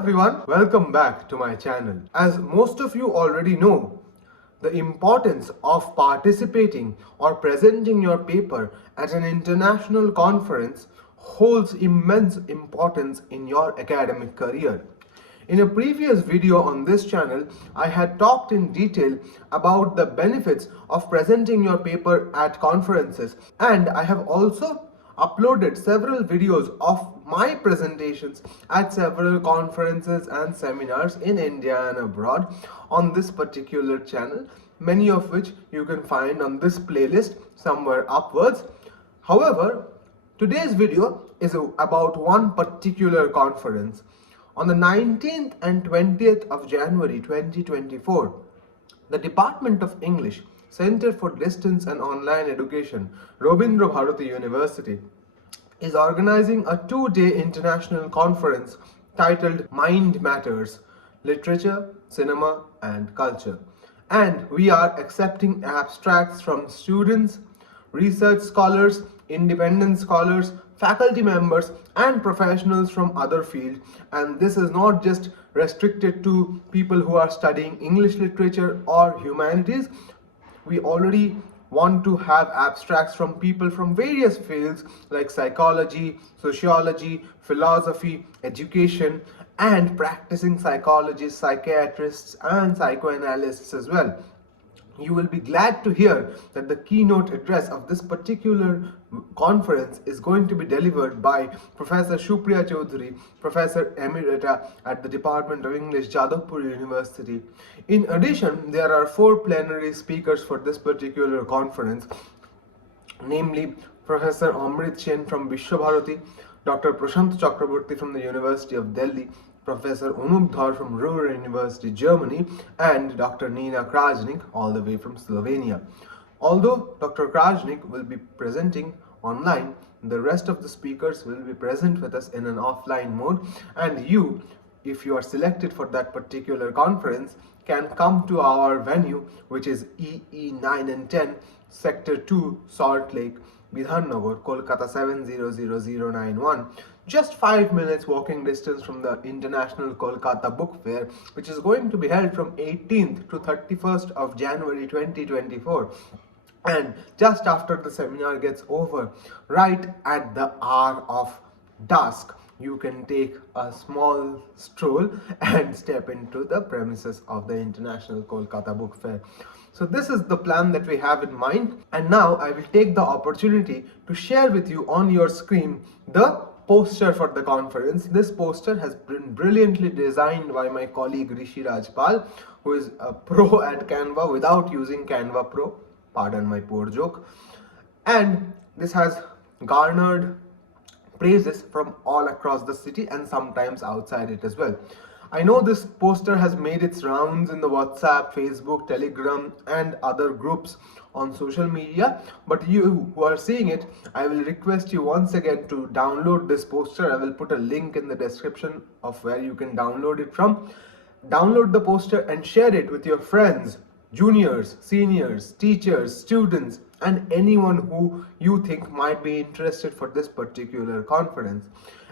everyone, welcome back to my channel. As most of you already know, the importance of participating or presenting your paper at an international conference holds immense importance in your academic career. In a previous video on this channel, I had talked in detail about the benefits of presenting your paper at conferences, and I have also uploaded several videos of my presentations at several conferences and seminars in India and abroad on this particular channel, many of which you can find on this playlist somewhere upwards. However, today's video is about one particular conference. On the 19th and 20th of January 2024, the Department of English, Center for Distance and Online Education, Rabindra Bharati University, is organizing a two-day international conference titled Mind Matters, Literature, Cinema and Culture. And we are accepting abstracts from students, research scholars, independent scholars, faculty members and professionals from other fields. And this is not just restricted to people who are studying English literature or humanities. We already want to have abstracts from people from various fields like psychology, sociology, philosophy, education, and practicing psychologists, psychiatrists, and psychoanalysts as well. You will be glad to hear that the keynote address of this particular conference is going to be delivered by Professor Shupriya Chaudhary, Professor Emerita at the Department of English, Jadavpur University. In addition, there are 4 plenary speakers for this particular conference, namely Professor Amrit Sen from Vishwabharati, Dr. Prashant Chakraborty from the University of Delhi, Professor Anup Dhar from Ruhr University, Germany, and Dr. Nina Krajnik all the way from Slovenia. Although Dr. Krajnik will be presenting online, the rest of the speakers will be present with us in an offline mode, and you, if you are selected for that particular conference, can come to our venue, which is EE 9 and 10, Sector 2, Salt Lake, Bidhannagar, Kolkata 700091, just 5 minutes walking distance from the International Kolkata Book Fair, which is going to be held from 18th to 31st of January 2024. And just after the seminar gets over, right at the hour of dusk, you can take a small stroll and step into the premises of the International Kolkata Book Fair. So this is the plan that we have in mind, and now I will take the opportunity to share with you on your screen the poster for the conference. This poster has been brilliantly designed by my colleague Rishi Rajpal, who is a pro at Canva without using Canva Pro. Pardon my poor joke. And this has garnered praises from all across the city and sometimes outside it as well. I know this poster has made its rounds in the WhatsApp, Facebook, Telegram and other groups on social media, but you who are seeing it, I will request you once again to download this poster. I will put a link in the description of where you can download it from. Download the poster and share it with your friends, juniors, seniors, teachers, students, and anyone who you think might be interested for this particular conference.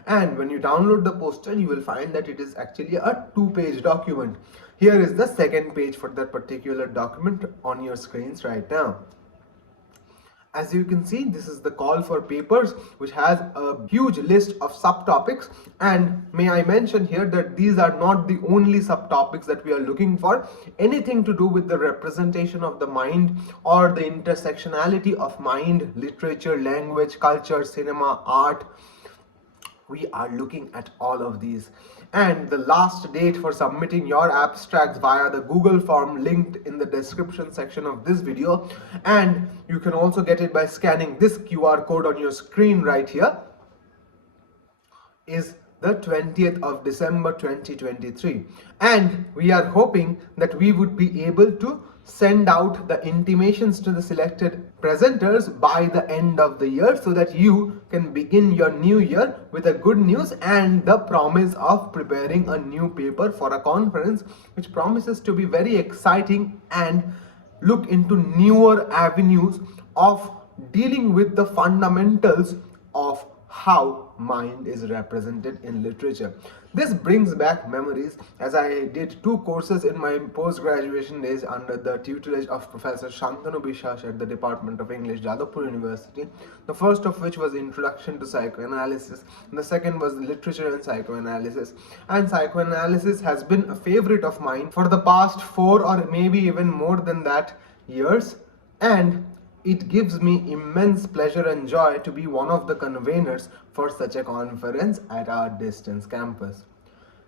And when you download the poster, you will find that it is actually a 2-page document. Here is the second page for that particular document on your screens right now. As you can see, this is the call for papers, which has a huge list of subtopics. And may I mention here that these are not the only subtopics that we are looking for. Anything to do with the representation of the mind or the intersectionality of mind, literature, language, culture, cinema, art, we are looking at all of these. And the last date for submitting your abstracts via the Google form linked in the description section of this video, and you can also get it by scanning this QR code on your screen right here, is the 20th of December 2023. And we are hoping that we would be able to send out the intimations to the selected presenters by the end of the year, so that you can begin your new year with a good news and the promise of preparing a new paper for a conference which promises to be very exciting and look into newer avenues of dealing with the fundamentals of how mind is represented in literature. This brings back memories as I did 2 courses in my post-graduation days under the tutelage of Professor Shantanu Biswas at the Department of English, Jadavpur University. The first of which was Introduction to Psychoanalysis, and the second was Literature and Psychoanalysis. And psychoanalysis has been a favorite of mine for the past 4 or maybe even more than that years, and it gives me immense pleasure and joy to be one of the conveners for such a conference at our distance campus.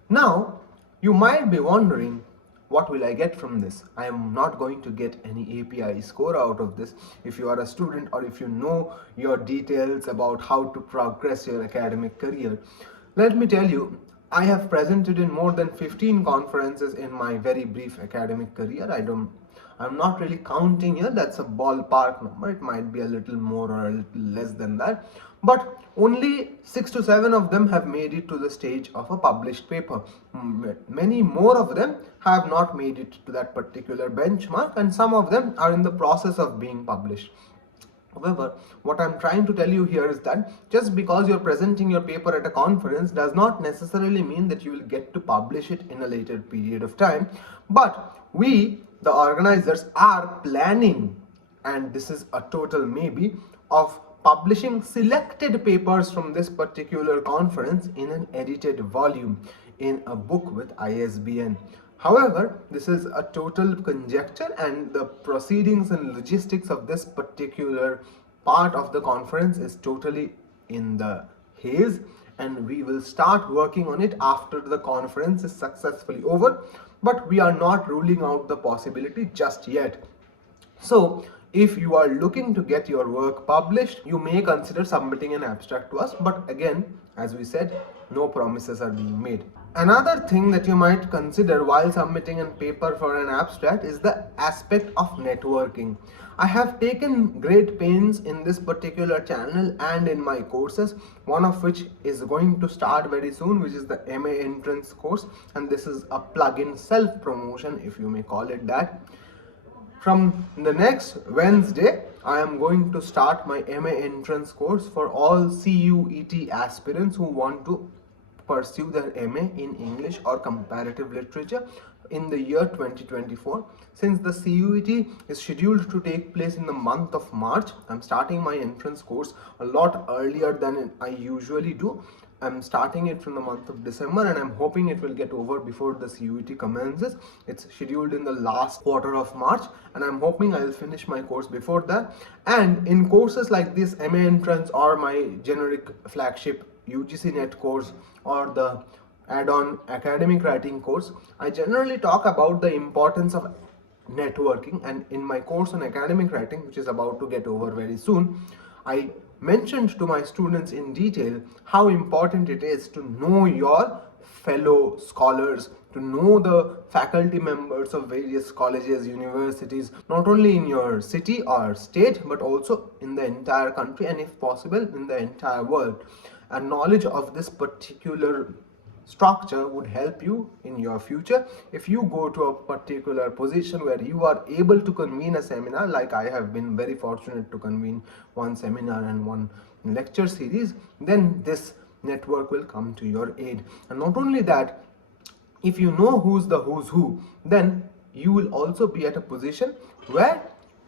Now, you might be wondering, what will I get from this? I am not going to get any API score out of this. If you are a student or if you know your details about how to progress your academic career, let me tell you, I have presented in more than 15 conferences in my very brief academic career. I'm not really counting here, that's a ballpark number, it might be a little more or a little less than that, but only 6 to 7 of them have made it to the stage of a published paper. Many more of them have not made it to that particular benchmark, and some of them are in the process of being published. However, what I'm trying to tell you here is that just because you're presenting your paper at a conference does not necessarily mean that you will get to publish it in a later period of time, but we, the organizers, are planning, and this is a total maybe, of publishing selected papers from this particular conference in an edited volume in a book with ISBN. However, this is a total conjecture, and the proceedings and logistics of this particular part of the conference is totally in the haze, and we will start working on it after the conference is successfully over, but we are not ruling out the possibility just yet. So if you are looking to get your work published, you may consider submitting an abstract to us, but again, as we said, no promises are being made. Another thing that you might consider while submitting a paper for an abstract is the aspect of networking. I have taken great pains in this particular channel and in my courses, one of which is going to start very soon, which is the MA entrance course, and this is a plug-in self-promotion, if you may call it that. From the next Wednesday, I am going to start my MA entrance course for all CUET aspirants who want to pursue their MA in English or comparative literature in the year 2024. Since the CUET is scheduled to take place in the month of March, I'm starting my entrance course a lot earlier than I usually do. I'm starting it from the month of December, and I'm hoping it will get over before the CUET commences. It's scheduled in the last quarter of March, and I'm hoping I'll finish my course before that. And in courses like this, MA entrance or my generic flagship UGC NET course or the add-on academic writing course, I generally talk about the importance of networking. And in my course on academic writing, which is about to get over very soon, I mentioned to my students in detail how important it is to know your fellow scholars, to know the faculty members of various colleges, universities, not only in your city or state, but also in the entire country, and if possible in the entire world. And knowledge of this particular structure would help you in your future if you go to a particular position where you are able to convene a seminar, like I have been very fortunate to convene one seminar and one lecture series. Then this network will come to your aid. And not only that, if you know who's the who's who, then you will also be at a position where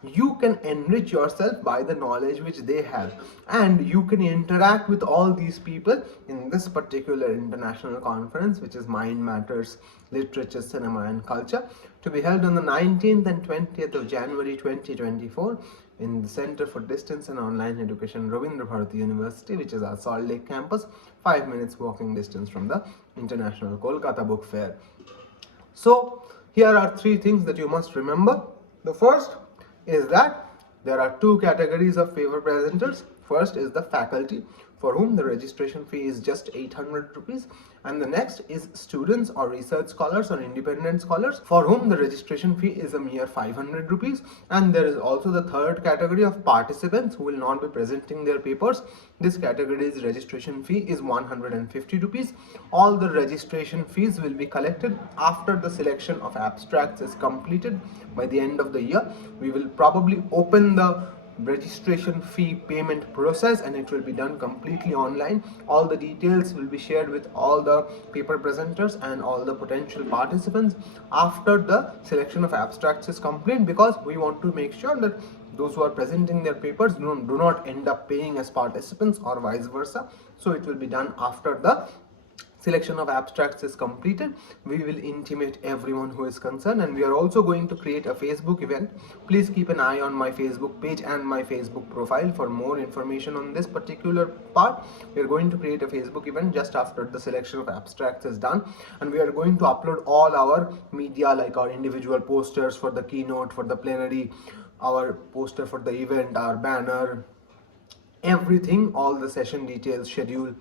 you can enrich yourself by the knowledge which they have, and you can interact with all these people in this particular international conference, which is Mind Matters, Literature, Cinema and Culture, to be held on the 19th and 20th of January 2024 in the Center for Distance and Online Education, Rabindra Bharati University, which is our Salt Lake campus, 5 minutes walking distance from the International Kolkata Book Fair. So here are 3 things that you must remember. The first is that there are 2 categories of paper presenters. First is the faculty, for whom the registration fee is just 800 rupees, and the next is students or research scholars or independent scholars, for whom the registration fee is a mere 500 rupees. And there is also the third category of participants who will not be presenting their papers. This category's registration fee is 150 rupees. All the registration fees will be collected after the selection of abstracts is completed by the end of the year. We will probably open the registration fee payment process, and it will be done completely online. All the details will be shared with all the paper presenters and all the potential participants after the selection of abstracts is complete, because we want to make sure that those who are presenting their papers do not end up paying as participants or vice versa. So it will be done after the selection of abstracts is completed. We will intimate everyone who is concerned, and we are also going to create a Facebook event. Please keep an eye on my Facebook page and my Facebook profile for more information on this particular part. We are going to create a Facebook event just after the selection of abstracts is done, and we are going to upload all our media, like our individual posters for the keynote, for the plenary, our poster for the event, our banner, everything, all the session details, schedule,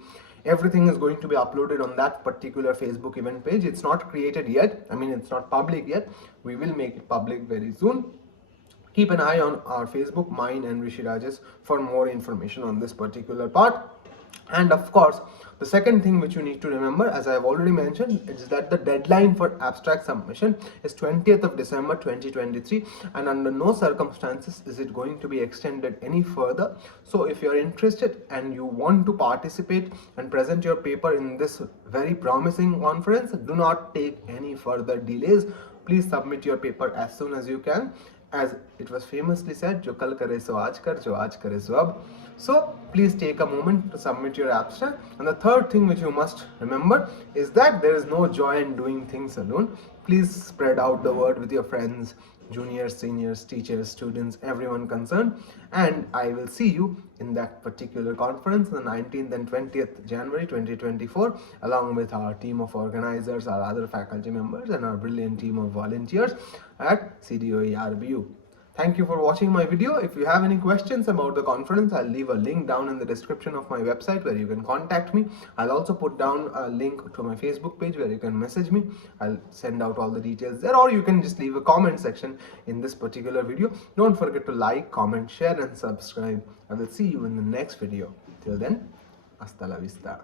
everything is going to be uploaded on that particular Facebook event page. It's not created yet, I mean it's not public yet. We will make it public very soon. Keep an eye on our Facebook, mine and Rishiraj's, for more information on this particular part. And of course, the second thing which you need to remember, as I have already mentioned, is that the deadline for abstract submission is 20th of December 2023, and under no circumstances is it going to be extended any further. So if you are interested and you want to participate and present your paper in this very promising conference, do not take any further delays. Please submit your paper as soon as you can. As it was famously said, jo kal kare so aaj kar, jo aaj kare so ab. So please take a moment to submit your abstract. And the third thing which you must remember is that there is no joy in doing things alone. Please spread out the word with your friends, juniors, seniors, teachers, students, everyone concerned, and I will see you in that particular conference on the 19th and 20th January 2024, along with our team of organizers, our other faculty members, and our brilliant team of volunteers at CDOE RBU. Thank you for watching my video. If you have any questions about the conference, I'll leave a link down in the description of my website where you can contact me. I'll also put down a link to my Facebook page where you can message me. I'll send out all the details there, or you can just leave a comment section in this particular video. Don't forget to like, comment, share and subscribe. I will see you in the next video. Till then, hasta la vista.